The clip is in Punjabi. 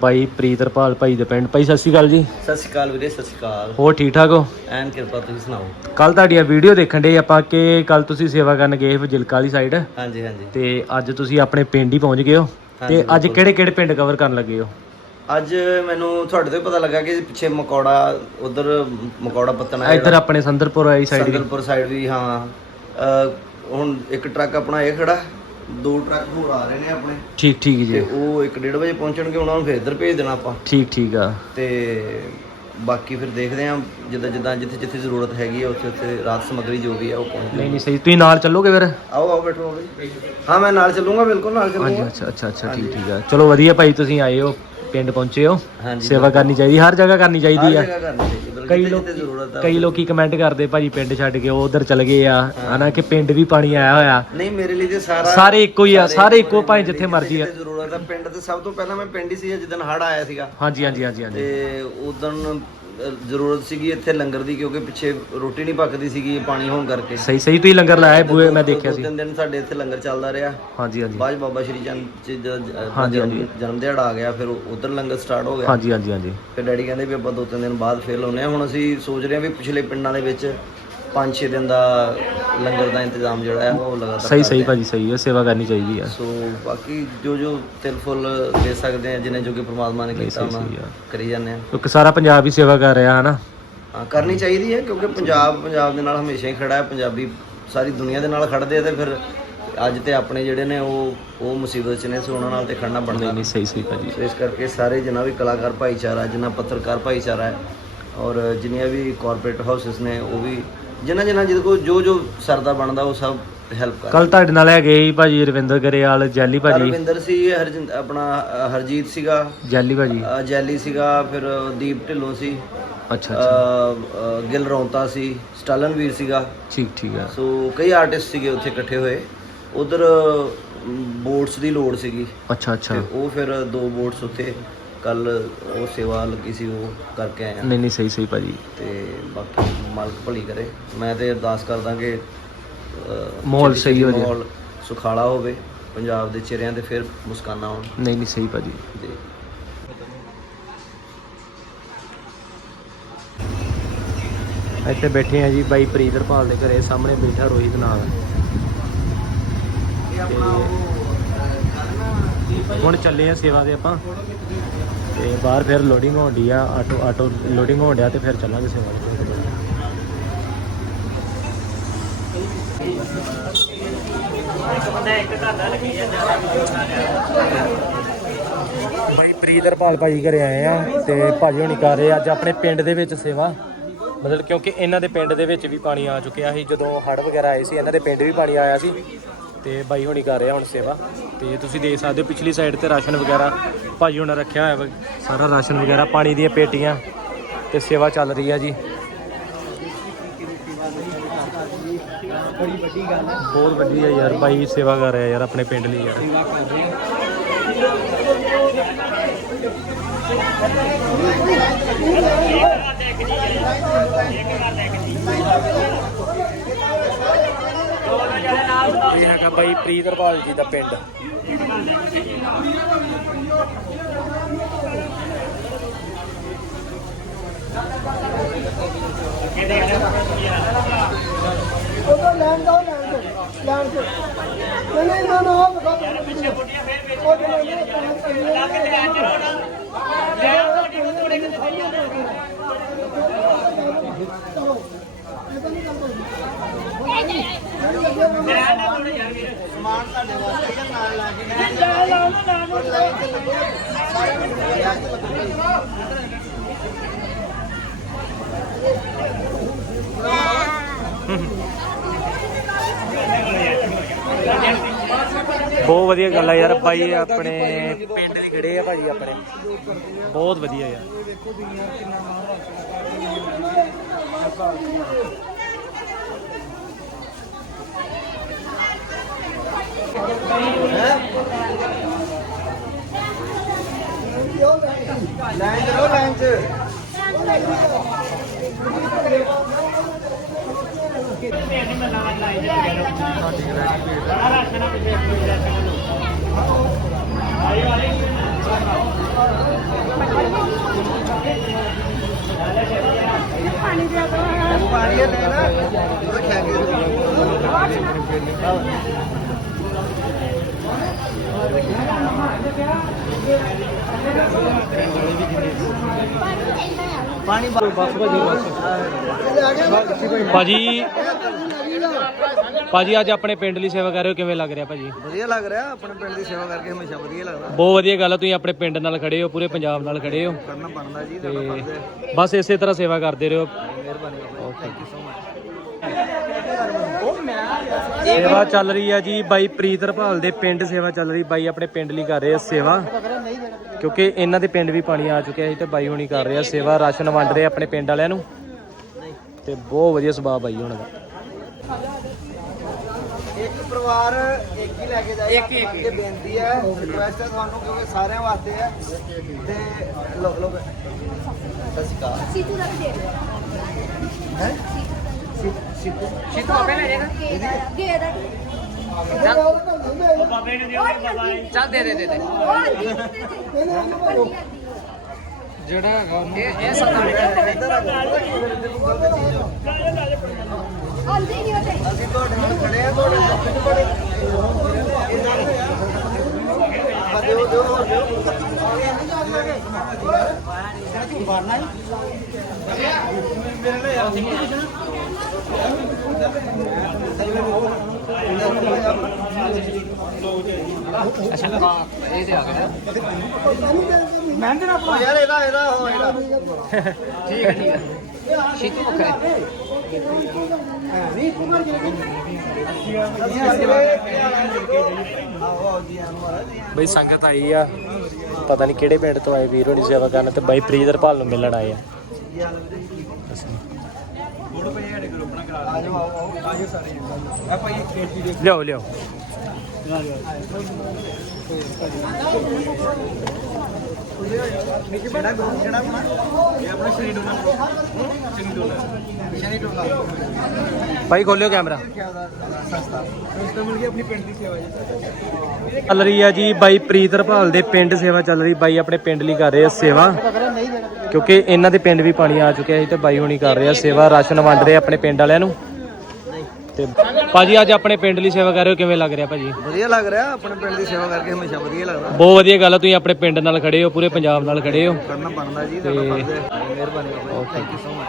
ਭਾਈ ਪ੍ਰੀਤਰਪਾਲ ਭਾਈ ਦੇ ਪਿੰਡ। ਭਾਈ ਸਤਿ ਸ਼੍ਰੀ ਅਕਾਲ ਜੀ। ਸਤਿ ਸ਼੍ਰੀ ਅਕਾਲ ਵੀਰੇ ਸਤਿ ਸ਼੍ਰੀ ਅਕਾਲ। ਹੋਰ ਠੀਕ ਠਾਕ ਹੋ? ਐਨ ਕਿਰਪਾ ਤੁਸੀਂ ਸੁਣਾਓ? ਕੱਲ ਤੁਹਾਡੀਆਂ ਵੀਡੀਓ ਦੇਖਣ ਦੇ ਆਪਾਂ ਕਿ ਕੱਲ ਤੁਸੀਂ ਸੇਵਾ ਕਰਨ ਗਏ ਸੀ ਜਿਲਕਾ ਵਾਲੀ ਸਾਈਡ ਹਾਂਜੀ ਹਾਂਜੀ। ਤੇ ਅੱਜ ਤੁਸੀਂ ਆਪਣੇ ਪਿੰਡ ਹੀ ਪਹੁੰਚ ਗਏ ਹੋ। ਤੇ ਅੱਜ ਕਿਹੜੇ ਕਿਹੜੇ ਪਿੰਡ ਕਵਰ ਕਰਨ ਲੱਗੇ ਹੋ? ਅੱਜ ਮੈਨੂੰ ਤੁਹਾਡੇ ਤੋਂ ਹੀ ਪਤਾ ਲੱਗਾ ਕਿ ਪਿੱਛੇ ਮਕੌੜਾ ਉਧਰ ਮਕੌੜਾ ਪੱਤਨ ਹੈ ਇੱਧਰ ਆਪਣੇ ਸੰਦਰਪੁਰ ਵਾਲੀ ਸਾਈਡ ਸੰਦਲਪੁਰ ਸਾਈਡ ਵੀ ਹਾਂ। ਹੁਣ ਇੱਕ ਟਰੱਕ ਆਪਣਾ ਇਹ ਖੜਾ। ਦੋ ਟਰੱਕ ਹੋਰ ਆ ਰਹੇ ਨੇ ਆਪਣੇ। ਠੀਕ ਠੀਕ ਤੇ ਜੀ ਉਹ 1:30 ਵਜੇ ਪਹੁੰਚਣਗੇ ਉਹਨਾਂ ਨੂੰ ਫਿਰ ਇੱਧਰ ਭੇਜ ਦੇਣਾ ਆਪਾਂ। ਠੀਕ ਠੀਕ ਆ। ਤੇ ਬਾਕੀ ਫਿਰ ਦੇਖਦੇ ਹਾਂ ਜਿੱਦਾਂ ਜਿੱਦਾਂ ਜਿੱਥੇ ਜਿੱਥੇ ਜ਼ਰੂਰਤ ਹੈਗੀ ਹੈ ਉੱਥੇ ਉੱਥੇ ਰਾਤ ਸਮੱਗਰੀ ਜੋ ਵੀ ਹੈ ਉਹ ਪਹੁੰਚ ਨਹੀਂ ਨਹੀਂ ਸਹੀ। ਤੁਸੀਂ ਨਾਲ ਚੱਲੋਗੇ ਫਿਰ? ਆਓ ਆਓ ਬੈਠੋ ਆਓ ਜੀ। ਹਾਂ ਮੈਂ ਨਾਲ ਚੱਲੂੰਗਾ ਬਿਲਕੁਲ ਨਾਲ ਹਾਂਜੀ ਚੱਲੂੰਗਾ ਅੱਛਾ ਅੱਛਾ ਅੱਛਾ ਠੀਕ ਠੀਕ ਆ। ਚਲੋ ਵਧੀਆ ਭਾਈ ਤੁਸੀਂ ਆਏ ਹੋ ਪਿੰਡ ਪਹੁੰਚੇ ਹੋ। ਹਾਂਜੀ। ਸੇਵਾ ਕਰਨੀ ਚਾਹੀਦੀ ਹਰ ਜਗ੍ਹਾ ਕਰਨੀ ਹਰ ਚਾਹੀਦੀ ਆ। ਜਗ੍ਹਾ ਕਰਨੀ ਚਾਹੀਦੀ ਕਈ ਲੋਕ ਜਿੱਥੇ ਜ਼ਰੂਰਤ ਆ ਕਈ ਲੋਕੀ ਕਮੈਂਟ ਕਰਦੇ ਭਾਜੀ ਪਿੰਡ ਛੱਡ ਕੇ ਉਹ ਉਧਰ ਚਲ ਗਏ ਆ। ਹਨਾ ਕਿ ਪਿੰਡ ਵੀ ਪਾਣੀ ਆਇਆ ਹੋਇਆ। ਨਹੀਂ ਮੇਰੇ ਲਈ ਤੇ ਸਾਰਾ ਸਾਰੇ ਇੱਕੋ ਹੀ ਆ ਸਾਰੇ ਇੱਕੋ ਭਾਵੇਂ ਜਿੱਥੇ ਮਰਜ਼ੀ ਆ। ਜਿੱਥੇ ਜ਼ਰੂਰਤ ਆ। ਪਿੰਡ ਤੇ ਸਭ ਤੋਂ ਪਹਿਲਾਂ ਮੈਂ ਪਿੰਡ ਹੀ ਸੀ ਜਿੱਦਣ ਹੜ ਆਇਆ ਸੀਗਾ। ਹਾਂਜੀ ਹਾਂਜੀ ਹਾਂਜੀ ਹਾਂਜੀ। ਤੇ ਉਦੋਂ ਜ਼ਰੂਰਤ ਸੀਗੀ ਇੱਥੇ ਲੰਗਰ ਦੀ ਕਿਉਂਕਿ ਪਿੱਛੇ ਰੋਟੀ ਨਹੀਂ ਪੱਕਦੀ ਸੀਗੀ ਪਾਣੀ ਹੋਣ ਕਰਕੇ। ਸਹੀ ਸਹੀ ਤੁਸੀਂ ਲੰਗਰ ਲਾਇਆ ਬੂਏ ਮੈਂ ਦੇਖਿਆ ਸੀ। ਤਿੰਨ ਦਿਨ ਸਾਡੇ ਇੱਥੇ ਲੰਗਰ ਚੱਲਦਾ ਰਿਹਾ। ਹਾਂਜੀ ਹਾਂਜੀ। ਬਾਅਦ 'ਚ ਬਾਬਾ ਸ਼੍ਰੀ ਚੰਦ ਜੀ ਦਾ ਜ- ਹਾਂਜੀ, ਜਨਮ- ਹਾਂਜੀ। ਜਨਮ ਦਿਹਾੜਾ ਆ ਗਿਆ ਫਿਰ ਉਧਰ ਲੰਗਰ ਸਟਾਰਟ ਹੋ ਗਿਆ। ਹਾਂਜੀ ਹਾਂਜੀ ਹਾਂਜੀ। ਫਿਰ ਡੈਡੀ ਕਹਿੰਦੇ ਵੀ ਆਪਾਂ ਦੋ ਤਿੰਨ ਦਿਨ ਬਾਅਦ ਫੇਰ ਲਾਉਨੇ ਆ ਹੁਣ ਅਸੀਂ ਸੋਚ ਰਹੇ ਹਾਂ ਵੀ ਪਿਛਲੇ ਪਿੰਡਾਂ ਦੇ ਵਿੱਚ 5-6 ਦਿਨ ਦਾ ਲੰਗਰ ਦਾ ਇੰਤਜ਼ਾਮ ਜਿਹੜਾ ਹੈ ਉਹ ਲਗਾਤਾਰ ਸਹੀ ਸਹੀ। ਭਾਜੀ ਸਹੀ ਹੈ ਸੇਵਾ ਕਰਨੀ ਚਾਹੀਦੀ ਆ ਸੋ ਬਾਕੀ ਜੋ ਜੋ ਤਿਲ ਫੁੱਲ ਦੇ ਸਕਦੇ ਆ ਜਿੰਨੇ ਜੋ ਕਿ ਪ੍ਰਮਾਤਮਾ ਨੇ ਕੀਤਾ ਉਹਨਾਂ। ਕਰੀ ਜਾਂਦੇ ਆ। ਕਿਉਂਕਿ ਸਾਰਾ ਪੰਜਾਬ ਹੀ ਸੇਵਾ ਕਰ ਰਿਹਾ ਹਨਾ? ਹਾਂ, ਕਰਨੀ ਚਾਹੀਦੀ ਹੈ ਕਿਉਂਕਿ ਪੰਜਾਬ ਪੰਜਾਬ ਦੇ ਨਾਲ ਹਮੇਸ਼ਾ ਹੀ ਖੜਾ ਹੈ ਪੰਜਾਬੀ ਸਾਰੀ ਦੁਨੀਆ ਦੇ ਨਾਲ ਖੜਦੇ ਆ ਤੇ ਫਿਰ ਅੱਜ ਤੇ ਆਪਣੇ ਜਿਹੜੇ ਨੇ ਉਹ ਉਹ ਮੁਸੀਬਤ 'ਚ ਨੇ ਸੋ ਉਹਨਾਂ ਨਾਲ ਤੇ ਖੜਨਾ ਬਣਦਾ। ਨਹੀਂ ਸਹੀ ਸਹੀ ਭਾਜੀ। ਇਸ ਕਰਕੇ ਸਾਰੇ ਜਿੰਨਾ ਵੀ ਕਲਾਕਾਰ ਭਾਈਚਾਰਾ ਜਿੰਨਾ ਪੱਤਰਕਾਰ ਭਾਈਚਾਰਾ ਹੈ ਔਰ ਜਿੰਨੀਆਂ ਵੀ ਕਾਰਪੋਰੇਟ ਹਾਊਸਸ ਨੇ ਉਹ ਵੀ ਜਿਨ੍ਹਾਂ ਜਿਨ੍ਹਾਂ ਜਿਹਦੇ ਕੋਲ ਜੋ ਜੋ ਸਰਦਾ ਬਣਦਾ ਉਹ ਸਭ ਹੈਲਪ ਕਰ ਕੱਲ ਤੁਹਾਡੇ ਨਾਲ ਹੈਗੇ ਸੀ ਭਾਜੀ ਰਵਿੰਦਰ ਗਰੇਵਾਲ ਜੈਲੀ ਭਾਜੀ। ਰਵਿੰਦਰ ਸੀ ਹਰਜਿੰਦ ਆਪਣਾ ਅ, ਹਰਜੀਤ ਸੀਗਾ। ਜੈਲੀ ਭਾਜੀ। ਅ, ਜੈਲੀ ਸੀਗਾ ਫਿਰ ਦੀਪ ਢਿੱਲੋਂ ਸੀ। ਅੱਛਾ ਅੱਛਾ। ਅ, ਗਿਲ ਰੌਂਤਾ ਸੀ ਸਟਾਲਨ ਵੀਰ ਸੀਗਾ। ਠੀਕ ਠੀਕ ਆ। ਸੋ ਕਈ ਆਰਟਿਸਟ ਸੀਗੇ ਉੱਥੇ ਇਕੱਠੇ ਹੋਏ। ਉਧਰ ਬੋਟਸ ਦੀ ਲੋੜ ਸੀਗੀ। ਅੱਛਾ ਤੇ ਅੱਛਾ ਉਹ ਫਿਰ ਦੋ ਬੋਟਸ ਉੱਥੇ ਕੱਲ ਉਹ ਸੇਵਾ ਲੱਗੀ ਸੀ ਉਹ ਕਰਕੇ ਆਏ ਆ। ਨਹੀਂ ਨਹੀਂ ਸਹੀ ਸਹੀ ਭਾਜੀ। ਤੇ ਬਾਕੀ ਮਾਲਕ ਭਲੀ ਕਰੇ। ਮੈਂ ਤੇ ਅਰਦਾਸ ਕਰਦਾ ਕਿ ਮਾਹੌਲ ਛੇਤੀ ਸਹੀ ਹੋ ਜਾਏ। ਮਾਹੌਲ ਸੁਖਾਲਾ ਹੋਵੇ ਪੰਜਾਬ ਦੇ ਚਿਹਰਿਆਂ ਤੇ ਫਿਰ ਮੁਸਕਾਨਾਂ ਆਉਣ ਨਹੀਂ ਨਹੀਂ ਸਹੀ ਭਾਜੀ। ਜੀ। ਇੱਥੇ ਬੈਠੇ ਆ ਜੀ ਬਾਈ ਪ੍ਰੀਤਰਪਾਲ ਦੇ ਘਰੇ ਸਾਹਮਣੇ ਬੈਠਾ ਰੋਹਿਤ ਨਾਲ। ਹੁਣ ਚੱਲੇ ਆ ਸੇਵਾ ਦੇ ਆਪਾਂ। ਤੇ ਬਾਹਰ ਫਿਰ ਲੋਡਿੰਗ ਹੋਣ ਡਈ ਆ ਆਟੋ ਆਟੋ ਲੋਡਿੰਗ ਹੋਣ ਡਿਆ ਤੇ ਫਿਰ ਚੱਲਾਂਗੇ ਸੇਵਾ ਦੇ ਭਾਈ ਪ੍ਰੀਤਰਪਾਲ ਭਾਜੀ ਘਰੇ ਆਏ ਆ ਤੇ ਭਾਜੀ ਹੁਣੀ ਕਰ ਰਹੇ ਅੱਜ ਆਪਣੇ ਪਿੰਡ ਦੇ ਵਿੱਚ ਸੇਵਾ। ਮਤਲਬ ਕਿਉਂਕਿ ਇਹਨਾਂ ਦੇ ਪਿੰਡ ਦੇ ਵਿੱਚ ਵੀ ਪਾਣੀ ਆ ਚੁੱਕਿਆ ਸੀ। ਜਦੋਂ ਹੜ੍ਹ ਵਗੈਰਾ ਆਏ ਸੀ, ਇਹਨਾਂ ਦੇ ਪਿੰਡ ਵੀ ਪਾਣੀ ਆਇਆ ਸੀ। ਤੇ ਬਾਈ ਹੁਣੀ ਕਰ ਰਿਹਾ ਹੁਣ ਸੇਵਾ। ਤੇ ਤੁਸੀਂ ਦੇਖ ਸਕਦੇ ਹੋ ਪਿਛਲੀ ਸਾਈਡ ਤੇ ਰਾਸ਼ਨ ਵਗੈਰਾ ਭਾਜੀ ਹੁਣਾਂ ਰੱਖਿਆ ਹੋਇਆ ਸਾਰਾ ਰਾਸ਼ਨ ਵਗੈਰਾ, ਪਾਣੀ ਦੀਆਂ ਪੇਟੀਆਂ ਤੇ ਸੇਵਾ ਚੱਲ ਰਹੀ ਆ ਜੀ। ਬਹੁਤ ਵਧੀਆ ਯਾਰ ਬਾਈ ਸੇਵਾ ਕਰ ਰਿਹਾ ਯਾਰ ਆਪਣੇ ਪਿੰਡ ਲਈ ਯਾਰ। ਇਹ ਹੈਗਾ ਬਾਈ ਪ੍ਰੀਤਰਪਾਲ ਜੀ ਦਾ ਪਿੰਡ। ਉਧਰ ਲੈਣ ਜਾਓ ਲੈਣ ਤੋਂ ਲੈਣ ਤੋਂ ਨਹੀਂ ਨਹੀਂ ਨਾ ਨਾ ਉਹ ਬਤਾ ਪਿੱਛੇ ਬੁੱਢੀਆਂ ਫੇਰ ਫੇਰ ਉਹ ਜਿਹੜੇ ਲੱਗ ਤੇ ਆ ਚਲੋ ਨਾ। ਲੈ ਤੁਹਾਡੀ ਨੂੰ ਥੋੜੇ ਕਿਤੇ ਚਲੋ ਇਹ ਤਾਂ ਨਹੀਂ ਗੱਲ ਹੋਈ ਬਹੁਤ ਵਧੀਆ ਗੱਲ ਆ ਯਾਰ ਬਾਈ ਆਪਣੇ ਪਿੰਡ ਦੇ ਖੜੇ ਆ ਭਾਜੀ ਆਪਣੇ? ਬਹੁਤ ਵਧੀਆ ਯਾਰ। ਲਾਈਨ ਚਲੋ ਲਾਈਨ ਪਾਣੀ ਰੱਖਿਆ ਪਾਣੀ ਬਸ। ਭਾਜੀ ਭਾਜੀ ਅੱਜ ਆਪਣੇ ਪਿੰਡ ਲਈ ਸੇਵਾ ਕਰ ਰਹੇ ਹੋ ਕਿਵੇਂ ਲੱਗ ਰਿਹਾ ਭਾਜੀ? ਵਧੀਆ ਲੱਗ ਰਿਹਾ ਆਪਣੇ ਪਿੰਡ ਦੀ ਸੇਵਾ ਕਰਕੇ ਹਮੇਸ਼ਾ ਵਧੀਆ ਲੱਗਦਾ। ਬਹੁਤ ਵਧੀਆ ਗੱਲ ਆ ਤੁਸੀਂ ਆਪਣੇ ਪਿੰਡ ਨਾਲ ਖੜੇ ਹੋ ਪੂਰੇ ਪੰਜਾਬ ਨਾਲ ਖੜੇ ਹੋ। ਕਰਨਾ ਬਣਦਾ ਜੀ ਤੁਹਾਡਾ ਫਰਜ਼ ਹੈ। ਤੇ ਬਸ ਇਸੇ ਤਰ੍ਹਾਂ ਸੇਵਾ ਕਰਦੇ ਰਹੋ। ਮਿਹਰਬਾਨੀ ਥੈਂਕ ਯੂ ਸੋ ਮਚ ਸੇਵਾ ਚੱਲ ਰਹੀ ਹੈ ਜੀ ਬਾਈ ਪ੍ਰੀਤ ਰਪਾਲ ਦੇ ਪਿੰਡ ਸੇਵਾ ਚੱਲ ਰਹੀ ਬਾਈ ਆਪਣੇ ਪਿੰਡ ਲਈ ਕਰ ਰਹੇ ਆ ਸੇਵਾ। ਕਿਉਂਕਿ ਇਹਨਾਂ ਦੇ ਪਿੰਡ ਵੀ ਪਾਣੀ ਆ ਚੁੱਕਿਆ ਸੀ ਤੇ ਬਾਈ ਹੁਣੀ ਕਰ ਰਹੇ ਆ ਸੇਵਾ ਰਾਸ਼ਨ ਵੰਡ ਰਹੇ ਆ ਆਪਣੇ ਪਿੰਡ ਵਾਲਿਆਂ ਨੂੰ। ਤੇ ਬਹੁਤ ਵਧੀਆ ਸੁਭਾਅ ਬਾਈ ਹੁਣਾਂ ਦਾ। ਇੱਕ ਪਰਿਵਾਰ ਇੱਕ ਹੀ ਲੈ ਕੇ ਜਾਏ ਇੱਕ ਇੱਕ ਕੇ ਬੇਨਤੀ ਹੈ ਰਿਕੁਐਸਟ ਹੈ ਤੁਹਾਨੂੰ ਕਿਉਂਕਿ ਸਾਰਿਆਂ ਵਾਸਤੇ ਹੈ। ਤੇ ਲੋ ਲੋ ਸਤਿ ਸ਼੍ਰੀ ਅਕਾਲ। ਸੀਤੂ ਦਾ ਦੇ ਹੈ? ਸਿੱਧੂ ਸੀਤੂ। ਆਪੇ ਲੈ ਜਾਏਗਾ। ਗੇ ਦਾ ਚੱਲ। ਦੇ ਦੇ ਦੇ ਦੇ। ਜਿਹੜਾ ਹੈਗਾ ਇਹ ਇਹ ਸੱਤ ਇੱਧਰ ਆ ਜਾਓ। ਆਂਦੇ ਨਹੀਂ ਉਹਦੇ। ਅਸੀਂ ਤੁਹਾਡੇ ਨਾਲ ਖੜੇ ਆ ਤੁਹਾਡੇ ਸਾਥ ਚ ਬੜੇ ਆ ਦਿਓ ਦਿਓ। ਹੋਰ ਦਿਓ ਇਹ ਤੇ ਆ ਗਿਆ ਉਹ ਯਾਰ ਇਹਦਾ ਇਹਦਾ ਉਹ ਇਹਦਾ। ਠੀਕ ਹੈ ਠੀਕ ਹੈ। ਸ਼ੀਤੂ ਬੱਕਰੇ ਬਈ ਸੰਗਤ ਆਈ ਆ। ਪਤਾ ਨਹੀਂ ਕਿਹੜੇ ਪਿੰਡ ਤੋਂ ਆਏ, ਵੀਰ ਹੋਣੀ ਸੇਵਾ ਕਰਨ ਤੇ ਬਾਈ ਪ੍ਰੀਤ ਹਰਪਾਲ ਨੂੰ ਮਿਲਣ ਆਏ ਆ। ਲਿਆਓ ਲਿਆਓ। ਕਿਹੜਾ ਗੁਰੂ ਕਿਹੜਾ ਬਣਾ ਇਹ ਆਪਣਾ ਸ਼ਨੀ ਡੋਲਾ। ਸ਼ਨੀ ਡੋਲਾ। ਸ਼ਨੀ ਡੋਲਾ। ਭਾਈ ਖੋਲਿਓ ਕੈਮਰਾ। ਚੱਲ ਰਹੀ ਆ ਜੀ ਬਾਈ ਪ੍ਰੀਤ ਰਪਾਲ ਦੇ ਪਿੰਡ ਸੇਵਾ ਚੱਲ ਰਹੀ। ਬਾਈ ਆਪਣੇ ਪਿੰਡ ਲਈ ਕਰ ਰਹੇ ਆ ਸੇਵਾ। ਕਿਉਂਕਿ ਇਹਨਾਂ ਦੇ ਪਿੰਡ ਵੀ ਪਾਣੀ ਆ ਚੁੱਕਿਆ ਸੀ ਤੇ ਬਾਈ ਹੁਣੀ ਕਰ ਰਹੇ ਆ ਸੇਵਾ। ਰਾਸ਼ਨ ਵੰਡ ਰਹੇ ਆਪਣੇ ਪਿੰਡ ਵਾਲਿਆਂ ਨੂੰ। ਤੇ ਭਾਜੀ ਅੱਜ ਆਪਣੇ ਪਿੰਡ ਲਈ ਸੇਵਾ ਕਰ ਰਹੇ ਹੋ ਕਿਵੇਂ ਲੱਗ ਰਿਹਾ ਭਾਜੀ? ਵਧੀਆ ਲੱਗ ਰਿਹਾ ਆਪਣੇ ਪਿੰਡ ਦੀ ਸੇਵਾ ਕਰਕੇ ਹਮੇਸ਼ਾ ਵਧੀਆ ਲੱਗਦਾ। ਬਹੁਤ ਵਧੀਆ ਗੱਲ ਆ ਤੁਸੀਂ ਆਪਣੇ ਪਿੰਡ ਨਾਲ ਖੜੇ ਹੋ ਪੂਰੇ ਪੰਜਾਬ ਨਾਲ ਖੜੇ ਹੋ। ਕਰਨਾ ਬਣਦਾ ਜੀ ਤੁਹਾਡਾ ਫਰਜ਼ ਹੈ। ਮਿਹਰਬਾਨੀ ਥੈਂਕ ਯੂ ਸੋ ਮਚ